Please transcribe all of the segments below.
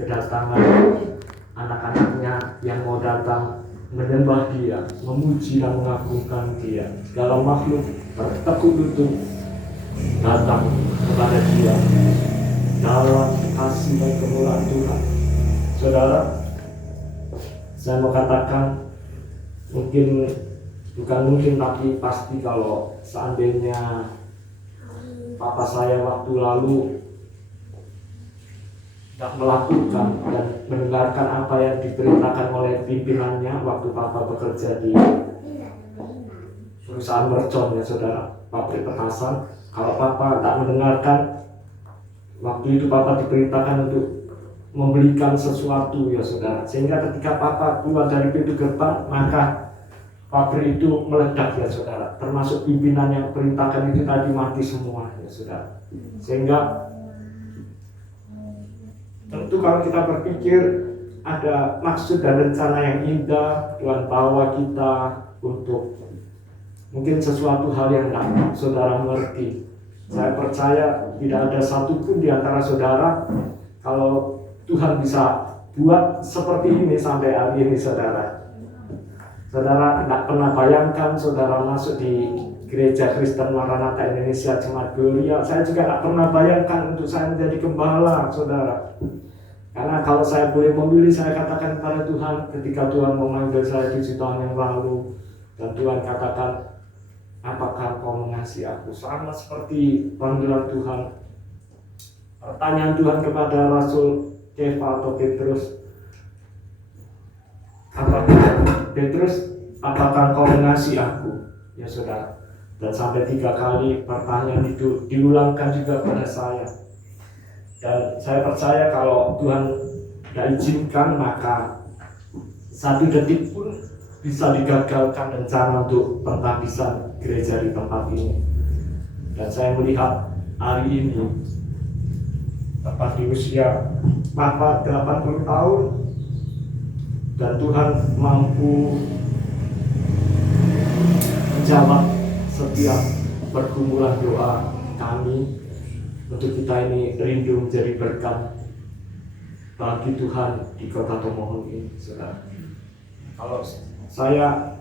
kedatangan anak-anaknya yang mau datang menyembah Dia, memuji dan mengagungkan Dia. Segala makhluk bertekuk lutut datang kepada Dia dalam kasih dan kemurahan Tuhan. Saudara, saya mau katakan bukan mungkin tapi pasti kalau seandainya papa saya waktu lalu tidak melakukan dan mendengarkan apa yang diperintahkan oleh pimpinannya waktu papa bekerja di perusahaan mercon, ya saudara, pabrik petasan. Kalau papa tak mendengarkan, waktu itu papa diperintahkan untuk membelikan sesuatu, ya saudara, sehingga ketika papa keluar dari pintu gerbang, maka pabrik itu meledak, ya saudara, termasuk pimpinan yang perintahkan itu tadi mati semua, ya saudara. Sehingga tentu kalau kita berpikir ada maksud dan rencana yang indah, Tuhan bawa kita untuk mungkin sesuatu hal yang tidak saudara mengerti. Saya percaya tidak ada satupun di antara saudara kalau Tuhan bisa buat seperti ini sampai hari ini, saudara. Saudara tidak pernah bayangkan saudara masuk di Gereja Kristen Maranatha Indonesia Jemaat Gloria. Saya juga tidak pernah bayangkan untuk saya menjadi gembala, saudara. Karena kalau saya boleh memilih, saya katakan kepada Tuhan ketika Tuhan memanggil saya 7 tahun yang lalu, dan Tuhan katakan, apakah kau mengasihi aku? Sama seperti panggilan Tuhan, pertanyaan Tuhan kepada Rasul Kefa atau Petrus, apakah kau mengasihi aku? Ya saudara. Dan sampai 3 kali pertanyaan itu diulangkan juga pada saya. Dan saya percaya kalau Tuhan tidak izinkan, maka 1 detik pun bisa digagalkan rencana untuk penghabisan gereja di tempat ini. Dan saya melihat hari ini, tepat di usia Papa 80 tahun, dan Tuhan mampu menjawab setiap pergumulan doa kami untuk kita ini rindu menjadi berkat bagi Tuhan di kota Tomohon ini, saudara. Kalau saya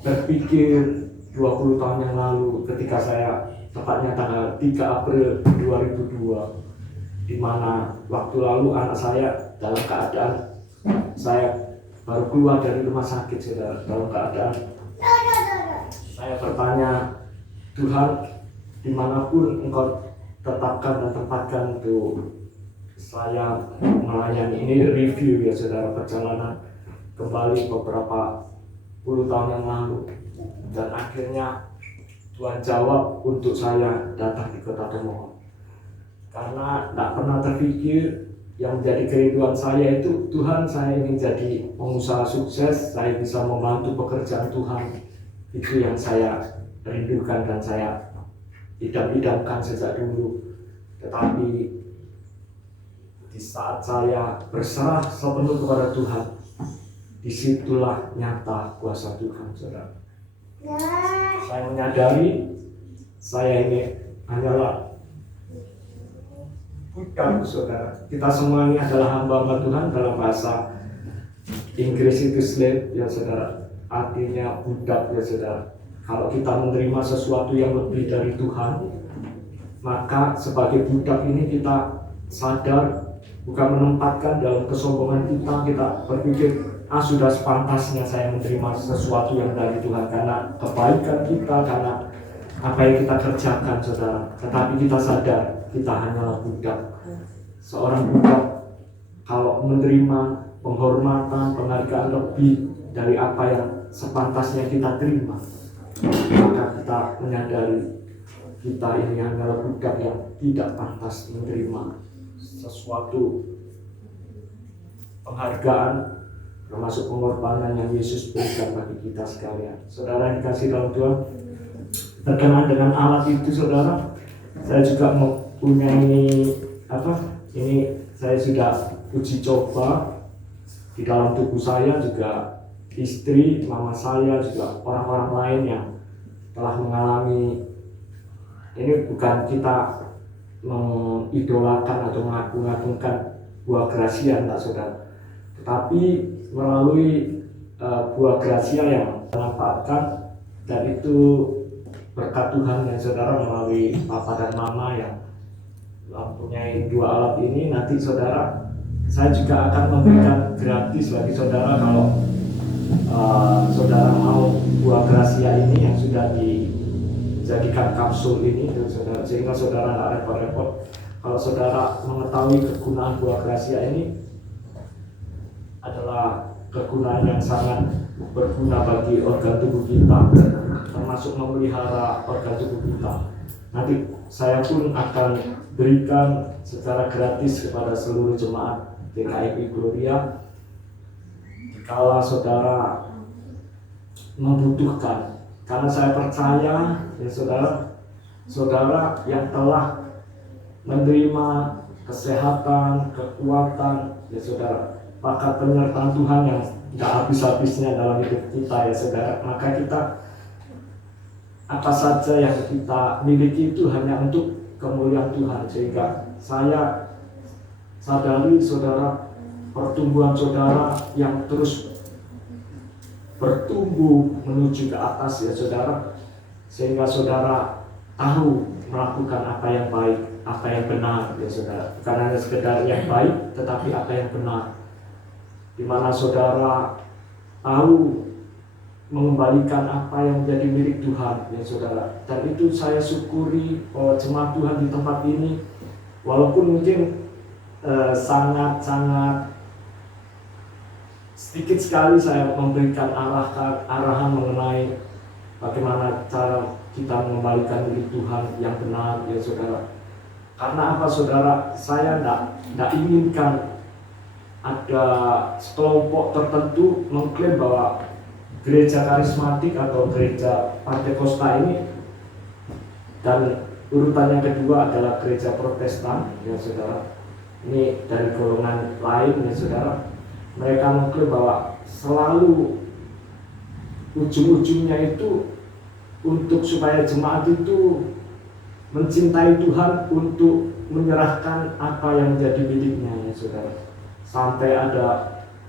berpikir 20 tahun yang lalu ketika saya tepatnya tanggal 3 April 2002, di mana waktu lalu anak saya dalam keadaan saya baru keluar dari rumah sakit, saudara, dalam keadaan saya bertanya, Tuhan, dimanapun Engkau tetapkan dan tempatkan untuk saya melayani ini, review ya saudara, perjalanan kembali beberapa puluh tahun yang lalu, dan akhirnya Tuhan jawab untuk saya datang di kota Tomohon. Karena tidak pernah terpikir yang menjadi kerinduan saya itu, Tuhan, saya ingin jadi pengusaha sukses, saya bisa membantu pekerjaan Tuhan. Itu yang saya rindukan dan saya idam-idamkan sejak dulu. Tetapi di saat saya berserah sepenuh kepada Tuhan, disitulah nyata kuasa Tuhan, saudara. Saya menyadari saya ini hanyalah budak, saudara. Kita semua ini adalah hamba-hamba Tuhan. Dalam bahasa Inggris itu slave, ya saudara, artinya budak, ya saudara. Kalau kita menerima sesuatu yang lebih dari Tuhan, maka sebagai budak ini kita sadar, bukan menempatkan dalam kesombongan kita berpikir, sudah sepantasnya saya menerima sesuatu yang dari Tuhan karena kebaikan kita, karena apa yang kita kerjakan, saudara. Tetapi kita sadar kita hanyalah budak. Seorang budak kalau menerima penghormatan, penghargaan lebih dari apa yang sepantasnya kita terima, maka kita menyadari kita ini hanyalah budak yang tidak pantas menerima sesuatu penghargaan, termasuk pengorbanan yang Yesus berikan bagi kita sekalian. Saudara yang dikasihi dalam Tuhan, berkenaan dengan alat itu, saudara, saya juga mempunyai ini saya sudah uji coba di dalam tubuh saya, juga istri, mama saya, juga orang-orang lain yang telah mengalami ini. Bukan kita mengidolakan atau mengagung-agungkan buah gracia, enggak saudara, tetapi melalui buah gracia yang dimanfaatkan, dan itu berkat Tuhan ya saudara, melalui papa dan mama yang mempunyai dua alat ini. Nanti saudara, saya juga akan memberikan gratis bagi saudara kalau saudara mau buah gracia ini yang sudah dijadikan kapsul ini saudara, sehingga saudara nggak repot-repot. Kalau saudara mengetahui kegunaan buah gracia ini adalah kegunaan yang sangat berguna bagi organ tubuh kita, termasuk memelihara organ tubuh kita. Nanti saya pun akan berikan secara gratis kepada seluruh jemaat GKI Gloria kalau saudara membutuhkan, karena saya percaya ya saudara yang telah menerima kesehatan, kekuatan ya saudara, maka penyertaan Tuhan yang tidak habis-habisnya dalam hidup kita ya saudara, maka kita apa saja yang kita miliki itu hanya untuk kemuliaan Tuhan. Sehingga saya sadari saudara, pertumbuhan saudara yang terus bertumbuh menuju ke atas ya saudara, sehingga saudara tahu melakukan apa yang baik, apa yang benar ya saudara, bukan hanya sekedar yang baik tetapi apa yang benar, di mana saudara tahu mengembalikan apa yang menjadi milik Tuhan ya saudara. Dan itu saya syukuri bahwa jemaat Tuhan di tempat ini, walaupun mungkin sangat sedikit sekali saya memberikan arahan mengenai bagaimana cara kita mengembalikan milik Tuhan yang benar ya saudara. Karena apa saudara, saya tidak inginkan ada sekelompok tertentu mengklaim bahwa gereja karismatik atau gereja Pantekosta ini, dan urutan yang kedua adalah gereja Protestan ya saudara, ini dari golongan lain ya saudara. Mereka mengklaim bahwa selalu ujung-ujungnya itu untuk supaya jemaat itu mencintai Tuhan, untuk menyerahkan apa yang menjadi miliknya ya saudara, sampai ada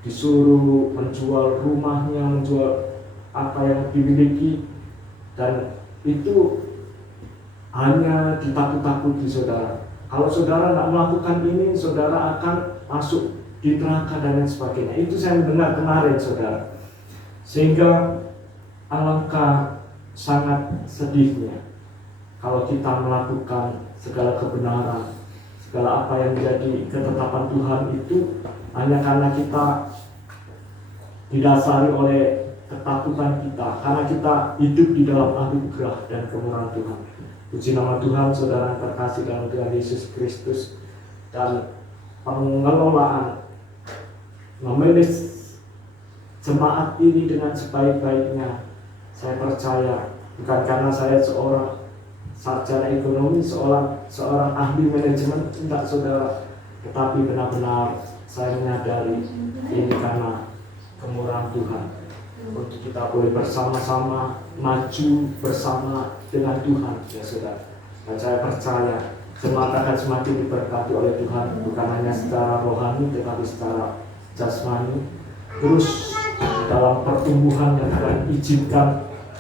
disuruh menjual rumahnya, menjual apa yang dimiliki, dan itu hanya ditakut-takuti saudara. Kalau saudara tidak melakukan ini, saudara akan masuk di neraka dan lain sebagainya. Itu saya mendengar kemarin saudara, sehingga alangkah sangat sedihnya kalau kita melakukan segala kebenaran, segala apa yang menjadi ketetapan Tuhan itu hanya karena kita didasari oleh ketakutan kita, karena kita hidup di dalam anugerah dan kemurahan Tuhan. Puji nama Tuhan, saudara yang terkasih dalam Tuhan Yesus Kristus. Dan pengelolaan memanage jemaat ini dengan sebaik-baiknya, saya percaya bukan karena saya seorang sarjana ekonomi, seorang ahli manajemen, tidak saudara, tetapi benar-benar saya menyadari ini karena kemurahan Tuhan, untuk kita boleh bersama-sama maju bersama dengan Tuhan ya saudara. Dan saya percaya jemaat akan semakin diberkati oleh Tuhan, bukan hanya secara rohani tetapi secara jasmani, terus dalam pertumbuhan yang Tuhan izinkan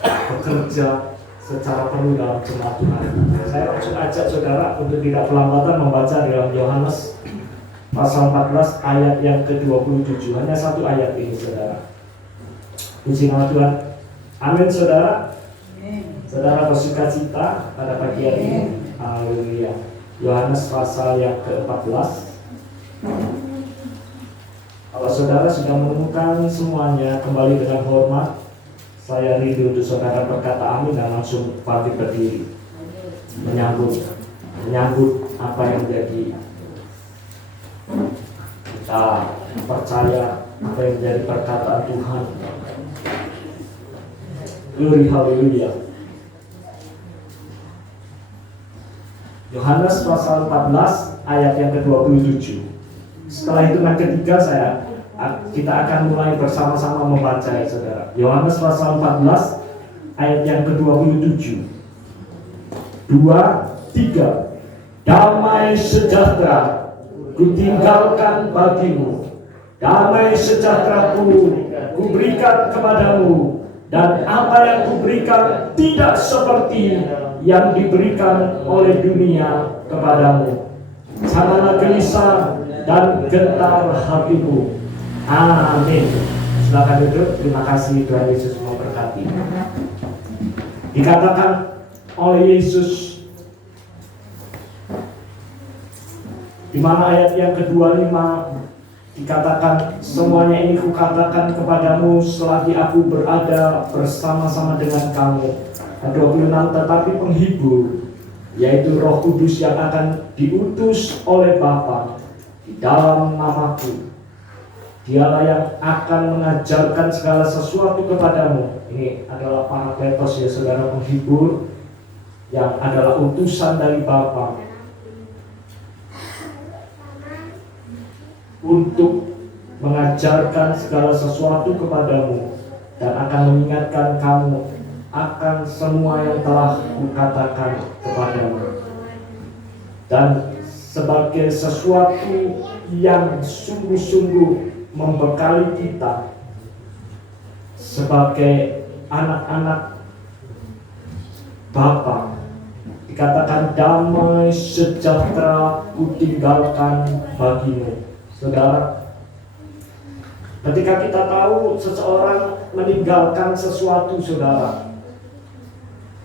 bekerja secara penuh dalam jemaat Tuhan. Saya langsung ajak saudara untuk tidak kelambatan membaca dalam Yohanes pasal 14 ayat yang ke-27. Hanya satu ayat ini saudara. Puji nama Tuhan. Amin saudara. Saudara bersuka cita pada pagi hari ini. Haleluya. Yohanes pasal yang ke-14. Kalau saudara sudah menemukan semuanya, kembali dengan hormat saya rindu untuk saudara berkata amin dan langsung bangkit berdiri menyambut apa yang menjadi kita percaya, apa yang menjadi perkataan Tuhan. Glory haleluya. Yohanes pasal 14 ayat yang ke-27. Setelah hitungan ketiga kita akan mulai bersama-sama membaca ya saudara. Yohanes pasal 14 ayat yang ke-27. 2, 3. Damai sejahtera kutinggalkan bagimu. Damai sejahtera-Ku kuberikan kepadamu, dan apa yang kuberikan tidak seperti yang diberikan oleh dunia kepadamu. Janganlah gelisah dan gentar hatimu. Amin. Silakan duduk. Terima kasih, Tuhan Yesus memberkati. Dikatakan oleh Yesus di mana ayat yang ke-25 dikatakan, semuanya ini kukatakan kepadamu selagi aku berada bersama-sama dengan kamu. 26, tetapi penghibur, yaitu Roh Kudus yang akan diutus oleh Bapa di dalam namaku, Dialah yang akan mengajarkan segala sesuatu kepadamu. Ini adalah Parakletos, ya saudara, penghibur yang adalah utusan dari Bapa untuk mengajarkan segala sesuatu kepadamu dan akan mengingatkan kamu akan semua yang telah kukatakan kepadamu. Dan sebagai sesuatu yang sungguh-sungguh membekali kita sebagai anak-anak Bapa, dikatakan damai sejahtera kutinggalkan bagimu. Saudara, ketika kita tahu seseorang meninggalkan sesuatu, saudara,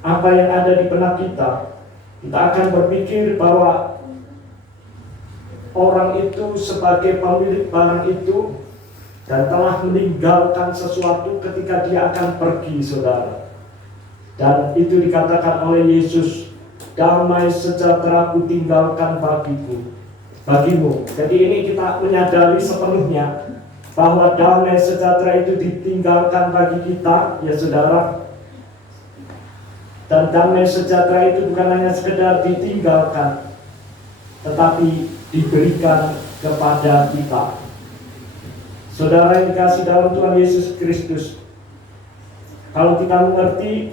apa yang ada di benak kita, kita akan berpikir bahwa orang itu sebagai pemilik barang itu dan telah meninggalkan sesuatu ketika dia akan pergi, saudara. Dan itu dikatakan oleh Yesus, damai sejahtera kutinggalkan bagimu. Jadi ini kita menyadari sepenuhnya bahwa damai sejahtera itu ditinggalkan bagi kita, ya saudara. Dan damai sejahtera itu bukan hanya sekedar ditinggalkan, tetapi diberikan kepada kita. Saudara yang dikasih dalam Tuhan Yesus Kristus, kalau kita mengerti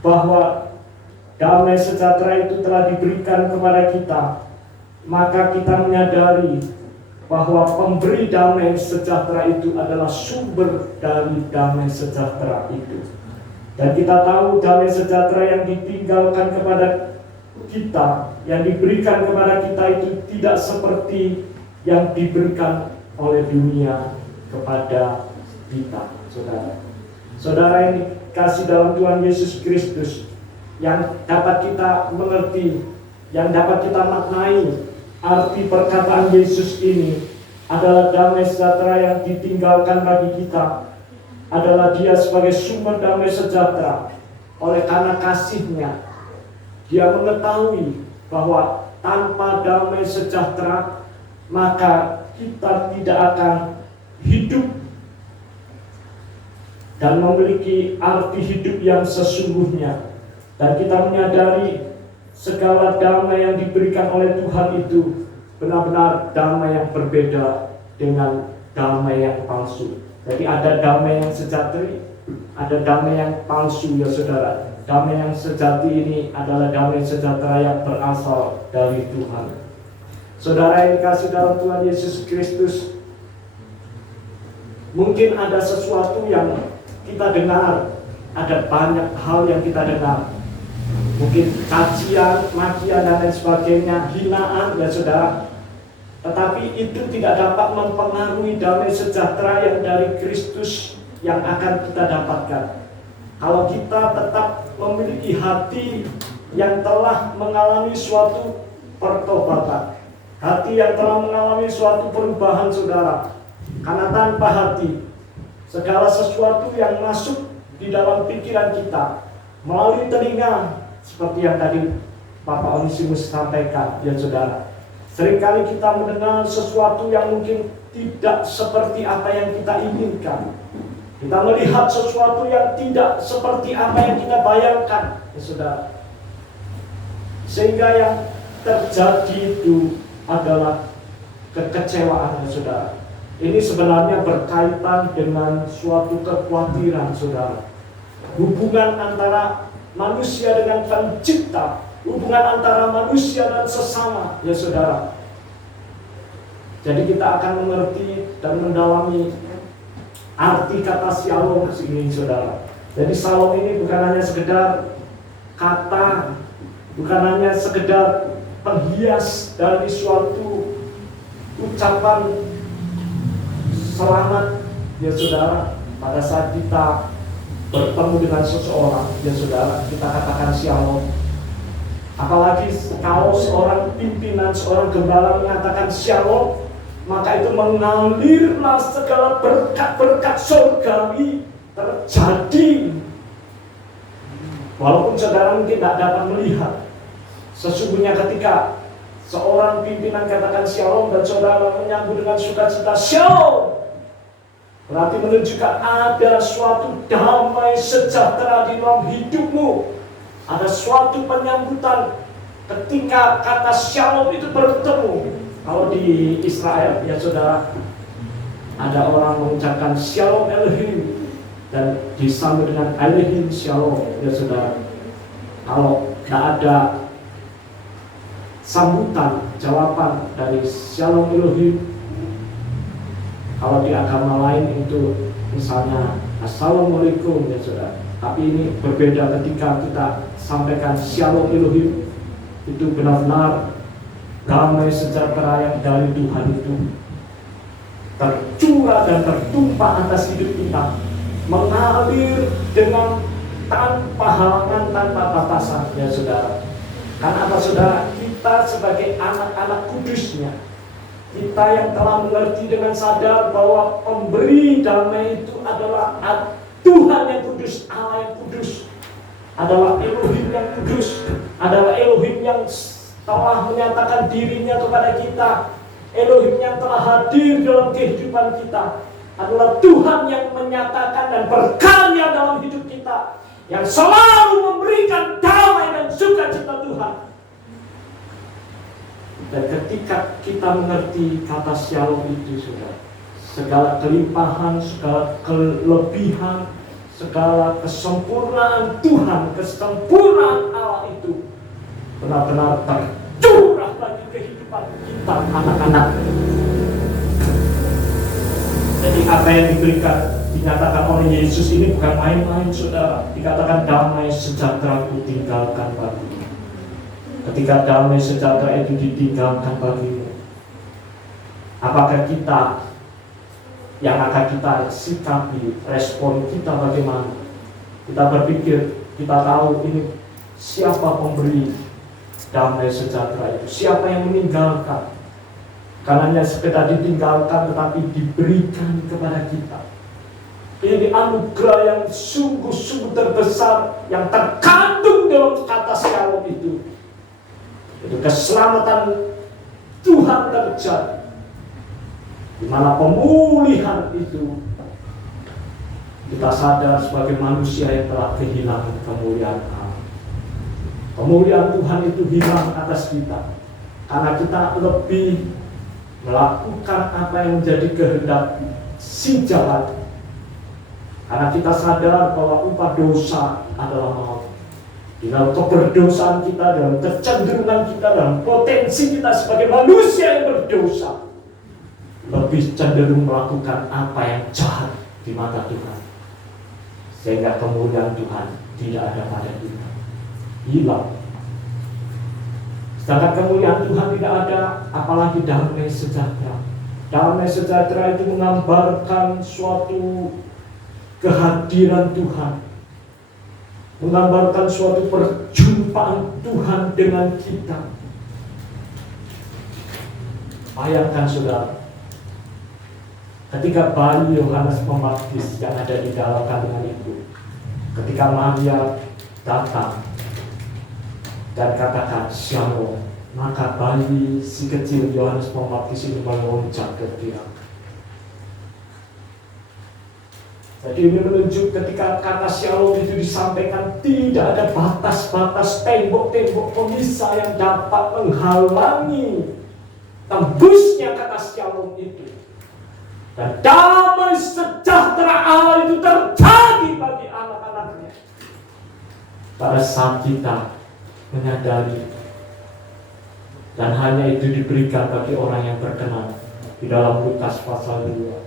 bahwa damai sejahtera itu telah diberikan kepada kita, maka kita menyadari bahwa pemberi damai sejahtera itu adalah sumber dari damai sejahtera itu. Dan kita tahu damai sejahtera yang ditinggalkan kepada kita, yang diberikan kepada kita itu tidak seperti yang diberikan oleh dunia kepada kita, saudara. Saudara yang dikasih dalam Tuhan Yesus Kristus, yang dapat kita mengerti, yang dapat kita maknai arti perkataan Yesus ini adalah damai sejahtera yang ditinggalkan bagi kita, adalah Dia sebagai sumber damai sejahtera. Oleh karena kasih-Nya, Dia mengetahui bahwa tanpa damai sejahtera maka kita tidak akan hidup dan memiliki arti hidup yang sesungguhnya. Dan kita menyadari segala damai yang diberikan oleh Tuhan itu benar-benar damai yang berbeda dengan damai yang palsu. Jadi ada damai yang sejati, ada damai yang palsu, ya saudara. Damai yang sejati ini adalah damai sejahtera yang berasal dari Tuhan. Saudara yang dikasih dalam Tuhan Yesus Kristus, mungkin ada sesuatu yang kita dengar, ada banyak hal yang kita dengar. Mungkin cacian, makian dan lain sebagainya, hinaan, ya saudara. Tetapi itu tidak dapat mempengaruhi damai sejahtera yang dari Kristus yang akan kita dapatkan. Kalau kita tetap memiliki hati yang telah mengalami suatu pertobatan, hati yang telah mengalami suatu perubahan, saudara. Karena tanpa hati, segala sesuatu yang masuk di dalam pikiran kita melalui telinga, seperti yang tadi Bapak Onisimus sampaikan, ya saudara. Seringkali kita mendengar sesuatu yang mungkin tidak seperti apa yang kita inginkan. Kita melihat sesuatu yang tidak seperti apa yang kita bayangkan, ya saudara. Sehingga yang terjadi itu adalah kekecewaan, ya saudara. Ini sebenarnya berkaitan dengan suatu kekhawatiran, saudara. Hubungan antara manusia dengan pencipta, hubungan antara manusia dan sesama, ya saudara. Jadi kita akan mengerti dan mendalami arti kata shalom ini, saudara. Jadi shalom ini bukan hanya sekedar kata, bukan hanya sekedar penghias dari suatu ucapan selamat, ya saudara. Pada saat kita bertemu dengan seseorang, ya saudara, kita katakan shalom. Apalagi kalau seorang pimpinan, seorang gembala mengatakan shalom, maka itu mengalirlah segala berkat-berkat surgawi terjadi. Walaupun saudara mungkin tidak dapat melihat, sesungguhnya ketika seorang pimpinan katakan shalom dan saudara menyambut dengan sukacita shalom, berarti menunjukkan ada suatu damai sejahtera di dalam hidupmu. Ada suatu penyambutan ketika kata shalom itu bertemu. Kalau di Israel, ya saudara, ada orang mengucapkan shalom Elohim dan disambut dengan Elohim shalom, ya saudara. Kalau tidak ada sambutan, jawaban dari shalom Elohim, kalau di agama lain itu misalnya assalamualaikum, ya saudara. Tapi ini berbeda ketika kita sampaikan shalom Elohim, itu benar-benar damai sejahtera yang dari Tuhan itu tercurah dan tertumpah atas hidup kita, mengalir dengan tanpa halangan, tanpa batasan, ya saudara. Karena apa saudara? Kita sebagai anak-anak kudusnya, kita yang telah mengerti dengan sadar bahwa pemberi damai itu adalah Tuhan yang kudus, Allah yang kudus, adalah Elohim yang kudus, adalah Elohim yang telah menyatakan dirinya kepada kita, Elohim yang telah hadir dalam kehidupan kita, adalah Tuhan yang menyatakan dan berkarya dalam hidup kita, yang selalu memberikan damai dan sukacita Tuhan. Dan ketika kita mengerti kata shalom itu, saudara, segala kelimpahan, segala kelebihan, segala kesempurnaan Tuhan, kesempurnaan Allah itu benar-benar tercurah bagi kehidupan kita, anak-anak. Jadi apa yang diberikan, dinyatakan oleh Yesus ini bukan main-main, saudara. Dikatakan damai sejahtera ku tinggalkan bagimu. Ketika damai sejahtera itu ditinggalkan bagimu, apakah kita yang akan kita sikapi, respon kita bagaimana? Kita berpikir, kita tahu ini siapa pemberi damai sejahtera itu, siapa yang meninggalkan? Karena hanya sekedar ditinggalkan tetapi diberikan kepada kita. Ini anugerah yang sungguh-sungguh terbesar yang terkandung dalam kata shalom itu. Itu keselamatan Tuhan terjadi, di mana pemulihan itu kita sadar sebagai manusia yang telah kehilangan kemuliaan Allah. Kemuliaan Tuhan itu hilang atas kita karena kita lebih melakukan apa yang menjadi kehendak si jahat. Karena kita sadar bahwa upah dosa adalah maut. Di dalam keberdosaan kita, dalam kecenderungan kita, dalam potensi kita sebagai manusia yang berdosa, lebih cenderung melakukan apa yang jahat di mata Tuhan, sehingga kemuliaan Tuhan tidak ada pada kita, hilang. Sedangkan kemuliaan Tuhan tidak ada, apalagi damai sejahtera. Damai sejahtera itu menggambarkan suatu kehadiran Tuhan, menggambarkan suatu perjumpaan Tuhan dengan kita. Bayangkan saudara, ketika bayi Yohanes Pembaptis yang ada di dalam kandungan itu, ketika Maria datang dan katakan shalom, maka bayi si kecil Yohanes Pembaptis itu meloncat gembira. Jadi ini menunjuk ketika kata shalom itu disampaikan, tidak ada batas-batas, tembok-tembok pemisah yang dapat menghalangi tembusnya kata shalom itu. Dan damai sejahtera Allah itu terjadi bagi anak-anaknya pada saat kita menyadari, dan hanya itu diberikan bagi orang yang berkenan di dalam Lukas pasal 2.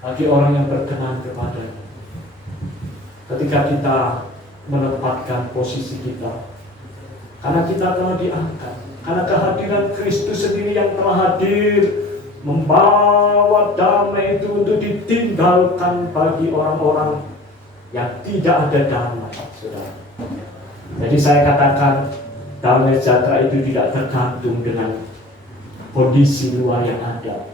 Bagi orang yang berkenan kepadanya. Ketika kita menempatkan posisi kita, karena kita telah diangkat, karena kehadiran Kristus sendiri yang telah hadir membawa damai itu untuk ditinggalkan bagi orang-orang yang tidak ada damai, saudara. Jadi saya katakan damai sejahtera itu tidak tergantung dengan kondisi luar yang ada.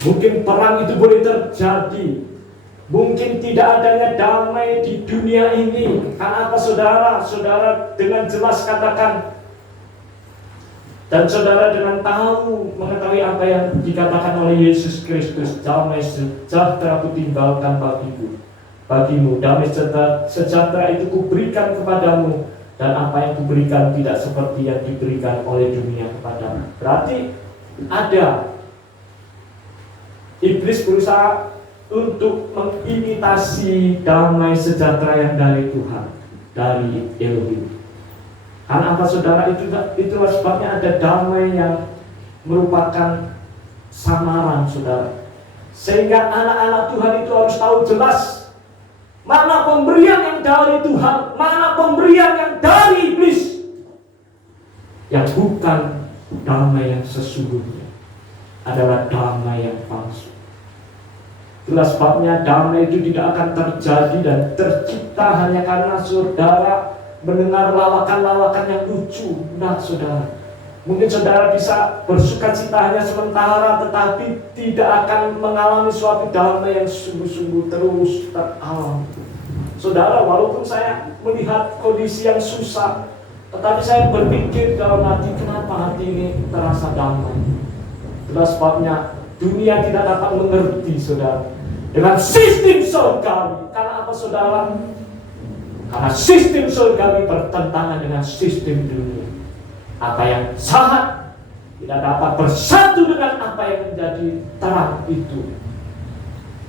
Mungkin perang itu boleh terjadi, mungkin tidak adanya damai di dunia ini. Karena apa, saudara? Saudara dengan jelas katakan, dan saudara dengan tahu mengetahui apa yang dikatakan oleh Yesus Kristus, damai sejahtera ku tinggalkan bagimu, damai sejahtera itu kuberikan kepadamu, dan apa yang kuberikan tidak seperti yang diberikan oleh dunia kepadamu. Berarti ada iblis berusaha untuk mengimitasi damai sejahtera yang dari Tuhan, dari Elohim. Karena apa, saudara? Itulah sebabnya ada damai yang merupakan samaran, saudara. Sehingga anak-anak Tuhan itu harus tahu jelas mana pemberian yang dari Tuhan, mana pemberian yang dari iblis, yang bukan damai yang sesungguhnya, adalah damai yang palsu. Itulah sebabnya damai itu tidak akan terjadi dan tercipta hanya karena saudara mendengar lawakan-lawakan yang lucu. Nah, saudara, mungkin saudara bisa bersukacita hanya sementara, tetapi tidak akan mengalami suatu damai yang sungguh-sungguh terus teralami. Saudara, walaupun saya melihat kondisi yang susah, tetapi saya berpikir dalam hati, kenapa hati ini terasa damai? Itulah sebabnya dunia tidak dapat mengerti, saudara, dengan sistem surgawi. Karena apa, saudara? Karena sistem surgawi bertentangan dengan sistem dunia. Apa yang jahat tidak dapat bersatu dengan apa yang menjadi terang itu.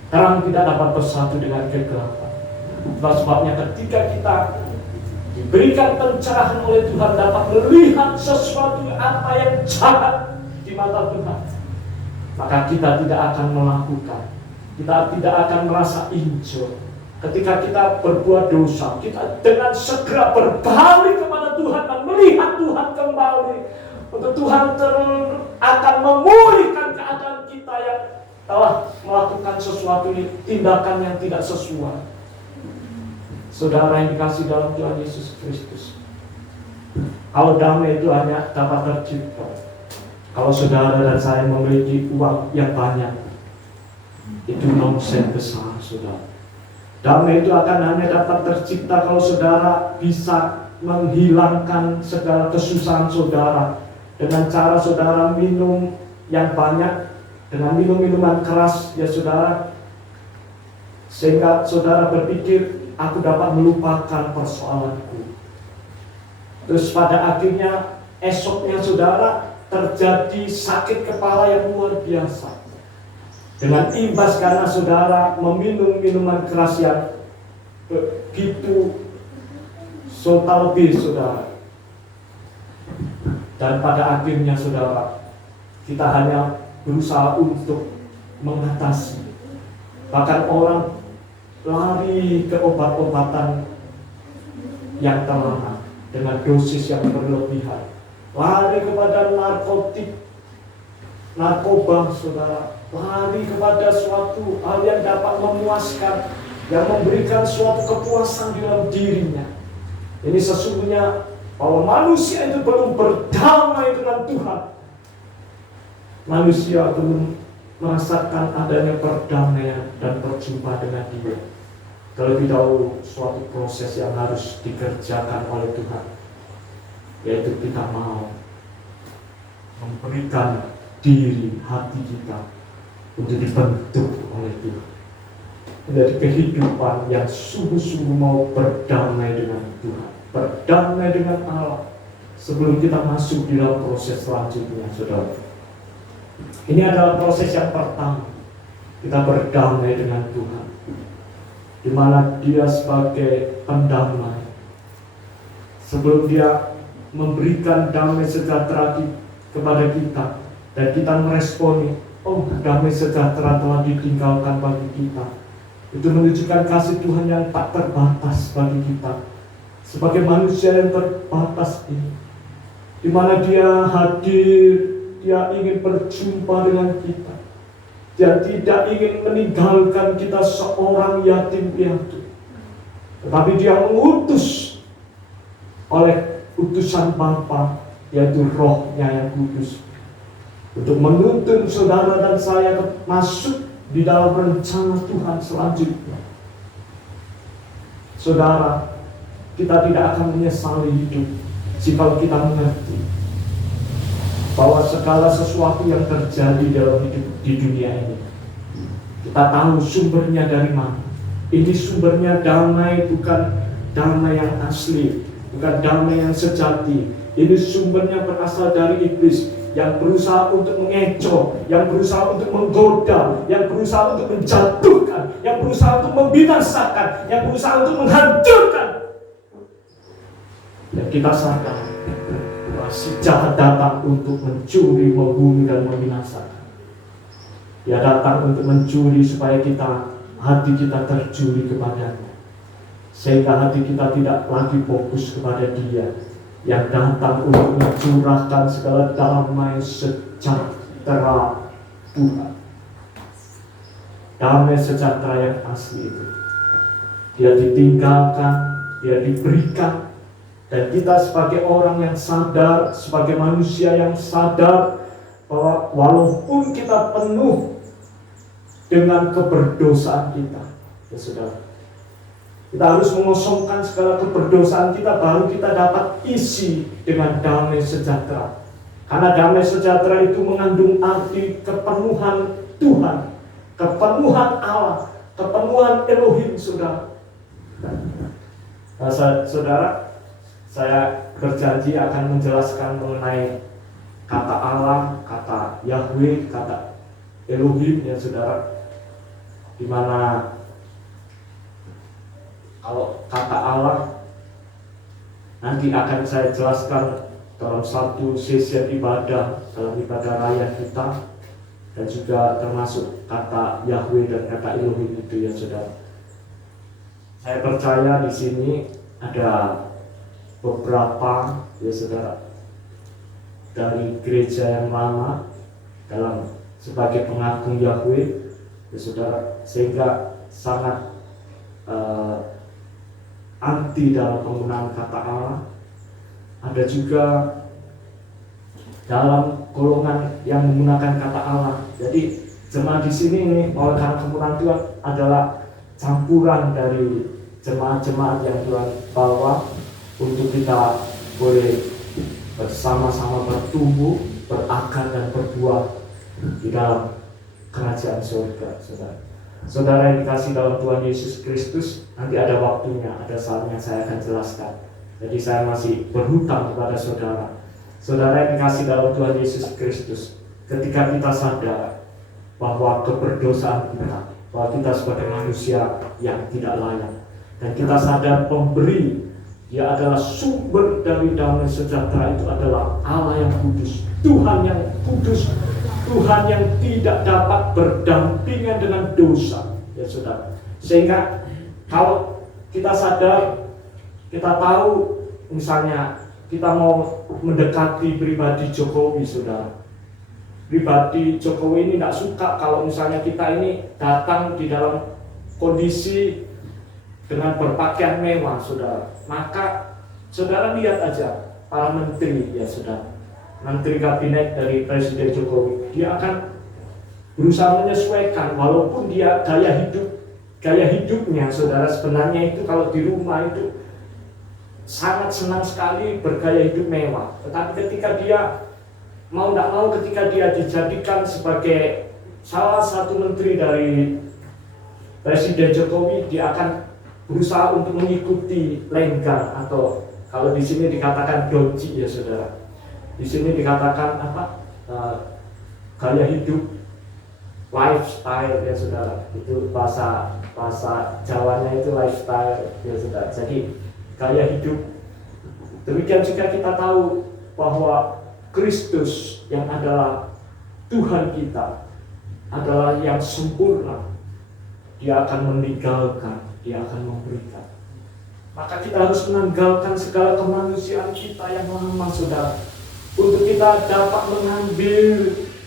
Terang tidak dapat bersatu dengan kegelapan. Itulah sebabnya ketika kita diberikan pencerahan oleh Tuhan, dapat melihat sesuatu apa yang jahat di mata Tuhan, maka kita tidak akan melakukan, kita tidak akan merasa injil. Ketika kita berbuat dosa, kita dengan segera berbalik kepada Tuhan dan melihat Tuhan kembali. Untuk Tuhan akan memulihkan keadaan kita yang telah melakukan sesuatu tindakan yang tidak sesuai. Saudara yang dikasih dalam Tuhan Yesus Kristus, kalau damai itu hanya dapat tercipta kalau saudara dan saya memiliki uang yang banyak, itu nonsen besar, saudara. Damai itu akan hanya dapat tercipta kalau saudara bisa menghilangkan segala kesusahan saudara dengan cara saudara minum yang banyak, dengan minum minuman keras, ya saudara, sehingga saudara berpikir, aku dapat melupakan persoalanku. Terus pada akhirnya esoknya saudara terjadi sakit kepala yang luar biasa, dengan imbas karena saudara meminum minuman keras yang begitu lebih, saudara. Dan pada akhirnya saudara, kita hanya berusaha untuk mengatasi. Bahkan orang lari ke obat-obatan yang terlarang dengan dosis yang berlebihan, lari kepada narkoba, saudara, lari kepada suatu hal yang dapat memuaskan, yang memberikan suatu kepuasan di dalam dirinya. Ini sesungguhnya bahwa manusia itu belum berdamai dengan Tuhan. Manusia belum merasakan adanya perdamaian dan berjumpa dengan Dia. Terlebih dahulu suatu proses yang harus dikerjakan oleh Tuhan, yaitu kita mau memberikan diri, hati kita untuk dibentuk oleh Tuhan menjadi kehidupan yang sungguh-sungguh mau berdamai dengan Tuhan, berdamai dengan Allah, sebelum kita masuk di dalam proses selanjutnya, saudara. Ini adalah proses yang pertama, kita berdamai dengan Tuhan, di mana Dia sebagai pendamai, sebelum Dia memberikan damai sejahtera kepada kita, dan kita meresponi, oh damai sejahtera telah ditinggalkan bagi kita. Itu menunjukkan kasih Tuhan yang tak terbatas bagi kita sebagai manusia yang terbatas ini, di mana Dia hadir, Dia ingin berjumpa dengan kita. Dia tidak ingin meninggalkan kita seorang yatim piatu, tetapi Dia mengutus oleh utusan Bapa, yaitu Roh-Nya yang kudus, untuk menuntun saudara dan saya masuk di dalam rencana Tuhan selanjutnya. Saudara, kita tidak akan menyesali hidup jika kita mengerti bahwa segala sesuatu yang terjadi dalam hidup di dunia ini, kita tahu sumbernya dari mana. Ini sumbernya damai, bukan damai yang asli, bukan damai yang sejati. Ini sumbernya berasal dari iblis yang berusaha untuk mengecoh, yang berusaha untuk menggoda, yang berusaha untuk menjatuhkan, yang berusaha untuk membinasakan, yang berusaha untuk menghancurkan. Dan kita sadar bahwa si jahat datang untuk mencuri, membunuh, dan membinasakan. Dia datang untuk mencuri supaya hati kita tercuri kepadanya, sehingga hati kita tidak lagi fokus kepada Dia yang datang untuk mencurahkan segala damai sejahtera Tuhan. Damai sejahtera yang asli itu, Dia ditinggalkan, Dia diberikan. Dan kita sebagai orang yang sadar, sebagai manusia yang sadar bahwa walaupun kita penuh dengan keberdosaan kita, ya saudara, kita harus mengosongkan segala keberdosaan kita, baru kita dapat isi dengan damai sejahtera. Karena damai sejahtera itu mengandung arti kepenuhan Tuhan, kepenuhan Allah, kepenuhan Elohim, saudara. Nah, saudara, saya berjanji akan menjelaskan mengenai kata Allah, kata Yahweh, kata Elohim, ya saudara. Dimana kalau kata Allah nanti akan saya jelaskan dalam satu sesi ibadah, dalam ibadah raya kita, dan juga termasuk kata Yahweh dan kata Elohim itu, ya saudara. Saya percaya di sini ada beberapa, ya saudara, dari gereja yang lama dalam sebagai pengagung Yahweh, ya saudara, sehingga sangat anti dalam penggunaan kata Allah. Ada juga dalam golongan yang menggunakan kata Allah. Jadi jemaat di sini nih, oleh karena kemurahan Tuhan, adalah campuran dari jemaat-jemaat yang Tuhan bawa untuk kita boleh bersama-sama bertumbuh, berakar dan berbuah di dalam kerajaan surga, saudara. Saudara yang dikasih dalam Tuhan Yesus Kristus, nanti ada waktunya, ada saatnya saya akan jelaskan. Jadi saya masih berhutang kepada saudara. Saudara yang dikasih dalam Tuhan Yesus Kristus, ketika kita sadar bahwa keberdosaan kita, bahwa kita sebagai manusia yang tidak layak, dan kita sadar pemberi, Dia adalah sumber dari damai sejahtera, itu adalah Allah yang kudus, Tuhan yang kudus, Tuhan yang tidak dapat berdampingan dengan dosa, ya saudara. Sehingga kalau kita sadar, kita tahu, misalnya kita mau mendekati pribadi Jokowi, saudara. Pribadi Jokowi ini tidak suka kalau misalnya kita ini datang di dalam kondisi dengan berpakaian mewah, saudara. Maka saudara lihat aja para menteri, ya saudara, menteri kabinet dari Presiden Jokowi, dia akan berusaha menyesuaikan, walaupun dia gaya hidupnya, saudara, sebenarnya itu kalau di rumah itu sangat senang sekali bergaya hidup mewah. Tetapi ketika dia mau tidak mau, ketika dia dijadikan sebagai salah satu menteri dari Presiden Jokowi, dia akan berusaha untuk mengikuti lenggang, atau kalau di sini dikatakan doji, ya saudara. Di sini dikatakan apa? Gaya hidup, lifestyle, ya saudara. Itu bahasa Jawanya itu lifestyle, ya saudara. Jadi gaya hidup. Demikian juga kita tahu bahwa Kristus yang adalah Tuhan kita adalah yang sempurna, Dia akan meninggalkan, Dia akan memberikan. Maka kita harus menanggalkan segala kemanusiaan kita yang lama, saudara, untuk kita dapat mengambil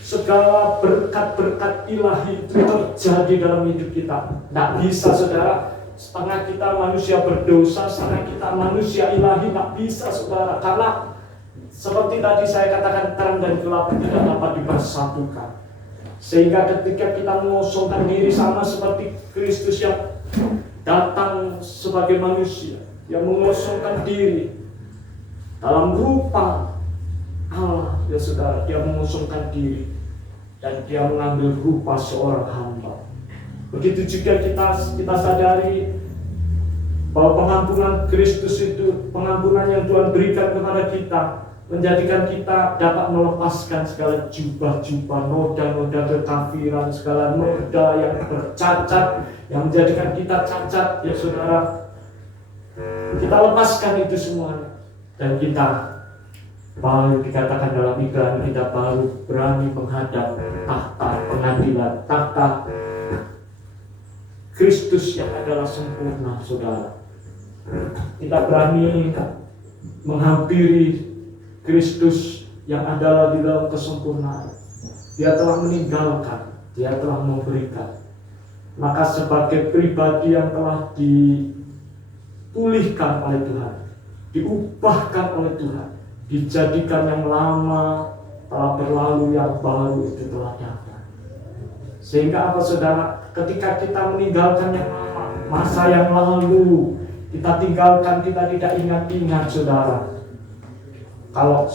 segala berkat-berkat ilahi itu terjadi dalam hidup kita. Tidak bisa, saudara, setengah kita manusia berdosa, setengah kita manusia ilahi. Tidak bisa, saudara, karena seperti tadi saya katakan, terang dan gelap tidak dapat dipersatukan. Sehingga ketika kita mengosongkan diri, sama seperti Kristus yang datang sebagai manusia, yang mengosongkan diri dalam rupa Allah, ya saudara, Dia mengosongkan diri dan Dia mengambil rupa seorang hamba. Begitu juga kita sadari bahwa pengampunan Kristus itu, pengampunan yang Tuhan berikan kepada kita, menjadikan kita dapat melepaskan segala jubah-jubah, noda-noda kekafiran, segala noda yang bercacat, yang menjadikan kita cacat, ya saudara. Kita lepaskan itu semuanya, dan kita baru dikatakan dalam iklan, kita baru berani menghadap tahta pengadilan, tahta Kristus yang adalah sempurna, saudara. Kita berani menghampiri Kristus yang adalah di dalam kesempurnaan. Dia telah meninggalkan, Dia telah memberikan. Maka sebagai pribadi yang telah dipulihkan oleh Tuhan, diubahkan oleh Tuhan, dijadikan yang lama telah berlalu, yang baru itu telah datang. Sehingga apa, saudara? Ketika kita meninggalkan yang lama, masa yang lalu kita tinggalkan, kita tidak ingat-ingat, saudara. Kalau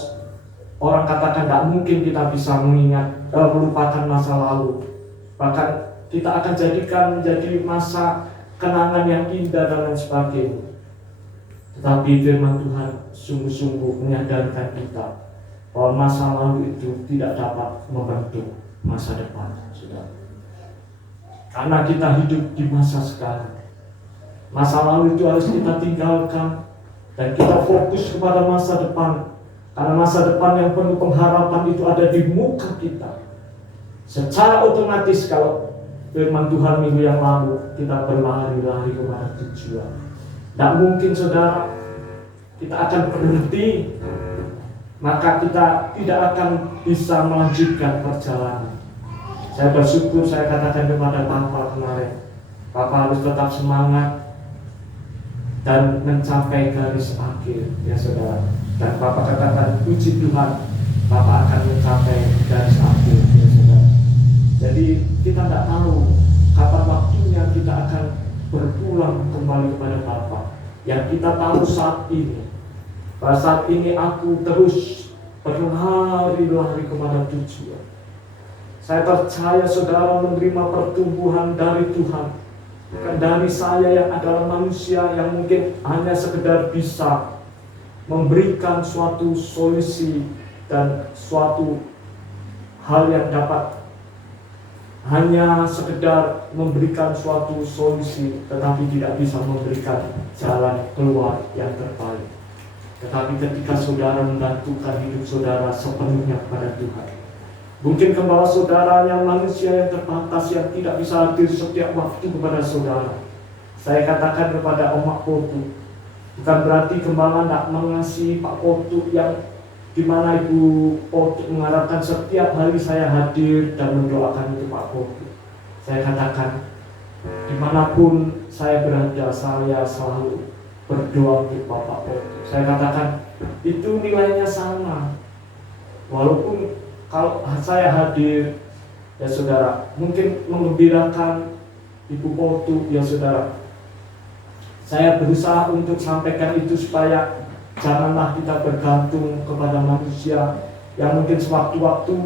orang katakan tidak mungkin kita bisa melupakan masa lalu, bahkan kita akan jadikan menjadi masa kenangan yang indah dan lain sebagainya. Tetapi firman Tuhan sungguh-sungguh menyadarkan kita bahwa masa lalu itu tidak dapat membentuk masa depan, saudara. Karena kita hidup di masa sekarang, masa lalu itu harus kita tinggalkan dan kita fokus kepada masa depan. Karena masa depan yang penuh pengharapan itu ada di muka kita. Secara otomatis kalau firman Tuhan minggu yang lalu, kita berlari-lari kepada tujuan. Tidak mungkin, saudara, kita akan berhenti, maka kita tidak akan bisa melanjutkan perjalanan. Saya bersyukur, saya katakan kepada Papa kemarin, Papa harus tetap semangat dan mencapai garis akhir, ya saudara. Dan Papa katakan, puji Tuhan, Papa akan mencapai garis akhir, ya saudara. Jadi kita tidak tahu kapan waktunya kita akan berpulang kembali kepada Bapa. Yang kita tahu saat ini, pada saat ini aku terus berlari-lari kepada tujuan. Saya percaya saudara menerima pertumbuhan dari Tuhan, bukan dari saya yang adalah manusia yang mungkin hanya sekedar bisa memberikan suatu solusi dan suatu hal yang dapat hanya sekedar memberikan suatu solusi, tetapi tidak bisa memberikan jalan keluar yang terbaik. Tetapi ketika saudara menggantungkan hidup saudara sepenuhnya kepada Tuhan, mungkin kembali saudara yang manusia yang terbatas, yang tidak bisa hadir setiap waktu kepada saudara. Saya katakan kepada Om Potu, bukan berarti Gembala tidak mengasihi Pak Potu, yang dimana Ibu Potu mengharapkan setiap hari saya hadir dan mendoakan untuk Pak Potu. Saya katakan, dimanapun saya berada, saya selalu berdoa untuk Bapak Potu. Saya katakan, itu nilainya sama. Walaupun kalau saya hadir, ya saudara, mungkin mengembirakan Ibu Potu, ya saudara. Saya berusaha untuk sampaikan itu supaya janganlah kita bergantung kepada manusia yang mungkin sewaktu-waktu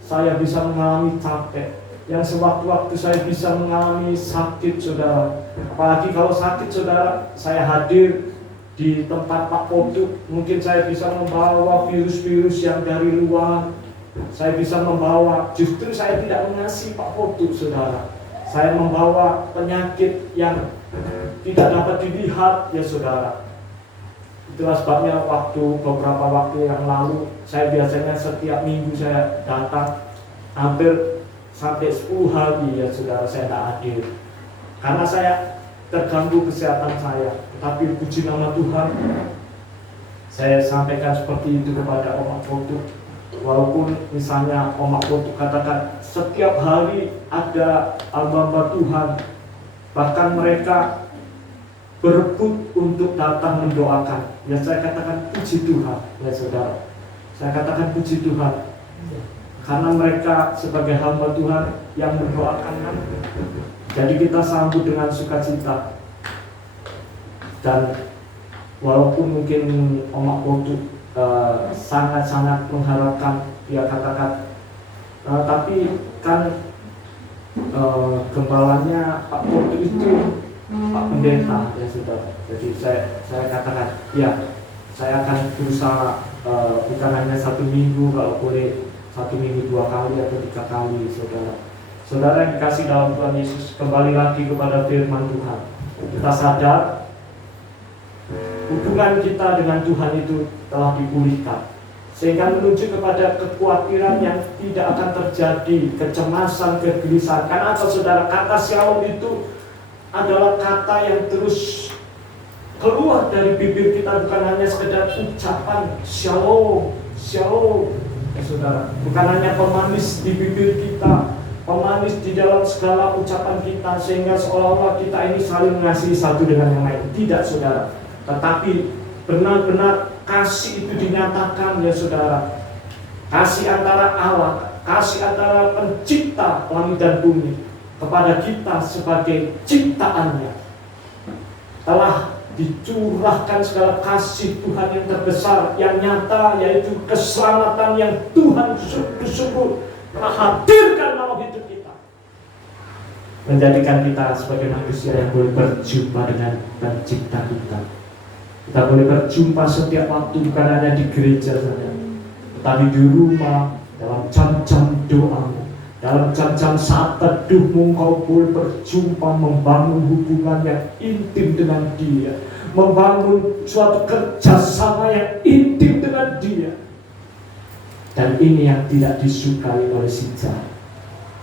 saya bisa mengalami capek, yang sewaktu-waktu saya bisa mengalami sakit, saudara. Apalagi kalau sakit, saudara, saya hadir di tempat Pak Potu, mungkin saya bisa membawa virus-virus yang dari luar. Saya bisa membawa, justru saya tidak mengasihi Pak Potu, saudara. Saya membawa penyakit yang tidak dapat dilihat, ya saudara. Itulah sebabnya beberapa waktu yang lalu, saya biasanya setiap minggu saya datang hampir sampai 10 hari ya saudara saya tidak hadir karena saya terganggu kesehatan saya. Tapi puji nama Tuhan, saya sampaikan seperti itu kepada Omak Potuk. Walaupun misalnya Omak Potuk katakan setiap hari ada hamba Tuhan, bahkan mereka berebut untuk datang mendoakan. Ya saya katakan puji Tuhan ya saudara. Saya katakan puji Tuhan karena mereka sebagai hamba Tuhan yang mendoakan kami. Jadi kita sambut dengan sukacita. Dan walaupun mungkin Omak Potuk sangat-sangat mengharapkan, dia katakan tapi kan gembalanya Pak Potuk itu Pak Pendeta ya saudara. Jadi saya katakan ya saya akan berusaha bukan hanya 1 minggu, kalau boleh 1 minggu 2 kali atau 3 kali saudara. Saudara yang dikasih dalam Tuhan Yesus, kembali lagi kepada firman Tuhan. Kita sadar hubungan kita dengan Tuhan itu telah dipulihkan, sehingga menuju kepada kekhawatiran yang tidak akan terjadi, kecemasan, kegelisahan. Karena apa saudara? Kata shalom itu adalah kata yang terus keluar dari bibir kita, bukan hanya sekedar ucapan shalom, shalom ya saudara. Bukan hanya pemanis di bibir kita, pemanis di dalam segala ucapan kita, sehingga seolah-olah kita ini saling mengasihi satu dengan yang lain. Tidak saudara, tetapi benar-benar kasih itu dinyatakan ya saudara. Kasih antara Allah, kasih antara pencipta langit dan bumi kepada kita sebagai ciptaannya, telah dicurahkan segala kasih Tuhan yang terbesar, yang nyata, yaitu keselamatan yang Tuhan sungguh-sungguh telah hadirkan dalam hidup kita, menjadikan kita sebagai manusia yang boleh berjumpa dengan pencipta kita. Kita boleh berjumpa setiap waktu, bukan hanya di gereja saja, tetapi di rumah, dalam jam-jam doamu, dalam jam-jam saat teduhmu. Kau boleh berjumpa, membangun hubungan yang intim dengan Dia, membangun suatu kerjasama yang intim dengan Dia. Dan ini yang tidak disukai oleh si jahat.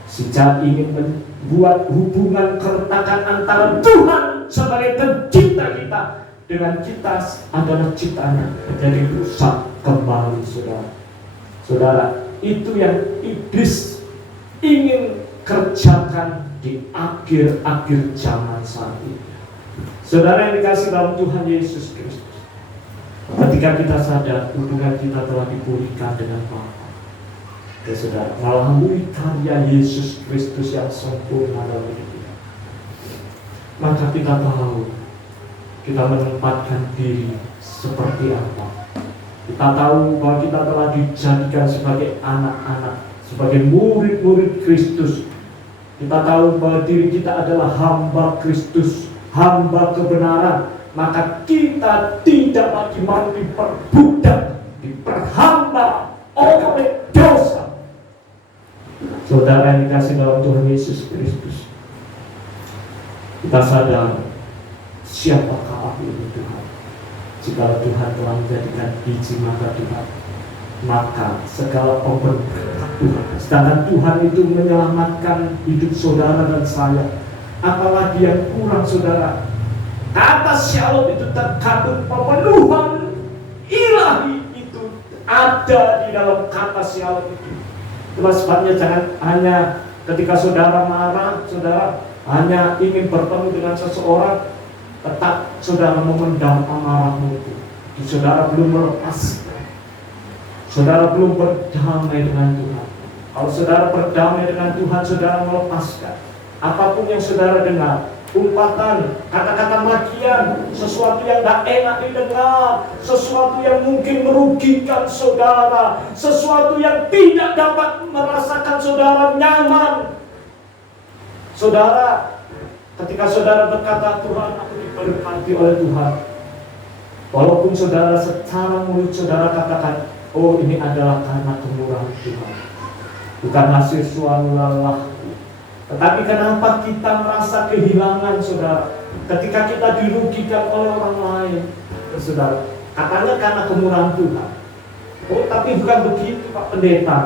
Si jahat ingin membuat hubungan keretakan antara Tuhan sebagai pencipta kita dengan kita adalah ciptaannya menjadi rusak kembali saudara. Saudara, itu yang iblis ingin kerjakan di akhir-akhir zaman saat ini. Saudara yang dikasih dalam Tuhan Yesus Kristus, ketika kita sadar hubungan kita telah dipulihkan dengan Bapa, ya saudara, melalui karya Yesus Kristus yang sempurna dalam hidup kita, maka kita tahu kita menempatkan diri seperti apa. Kita tahu bahwa kita telah dijadikan sebagai anak-anak, sebagai murid-murid Kristus. Kita tahu bahwa diri kita adalah hamba Kristus, hamba kebenaran. Maka kita tidak lagi mau diperbudak, diperhamba oleh dosa. Saudara yang dikasih dalam Tuhan Yesus Kristus, kita sadar siapakah aku ini Tuhan. Jika Tuhan telah menjadikan biji mata Tuhan, maka segala pemberkatan Tuhan, sedangkan Tuhan itu menyelamatkan hidup saudara dan saya, apalagi yang kurang saudara. Kata shalom itu terkandung pemenuhan ilahi, itu ada di dalam kata shalom itu. Itulah sebabnya jangan hanya ketika saudara marah, saudara hanya ingin bertemu dengan seseorang, tetap saudara memendam amarahmu itu. Saudara belum melepas, saudara belum berdamai dengan Tuhan. Kalau saudara berdamai dengan Tuhan, saudara melepaskan apapun yang saudara dengar, umpatan, kata-kata makian, sesuatu yang tak enak didengar, sesuatu yang mungkin merugikan saudara, sesuatu yang tidak dapat merasakan saudara nyaman. Saudara, ketika saudara berkata, Tuhan, aku diberkati oleh Tuhan, walaupun saudara secara mulut saudara katakan, oh ini adalah karena kemurahan Tuhan, bukan hasil suatu lelah. Tetapi kenapa kita merasa kehilangan saudara, ketika kita dirugikan oleh orang lain, saudara? Katanya karena kemurahan Tuhan. Oh tapi bukan begitu Pak Pendeta.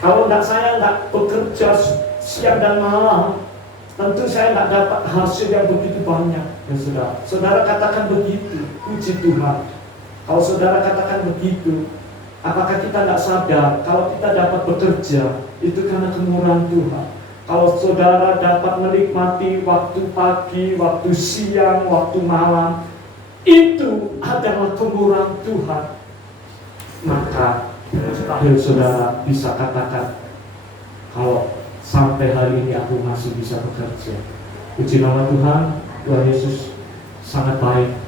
Kalau saya tidak bekerja siang dan malam, tentu saya tidak dapat hasil yang begitu banyak. Ya saudara, saudara katakan begitu, puji Tuhan. Kalau saudara katakan begitu, apakah kita tidak sadar kalau kita dapat bekerja itu karena kemurahan Tuhan? Kalau saudara dapat menikmati waktu pagi, waktu siang, waktu malam, itu adalah kemurahan Tuhan. Maka mustahil saudara bisa katakan kalau sampai hari ini aku masih bisa bekerja. Puji nama Tuhan, Tuhan Yesus sangat baik.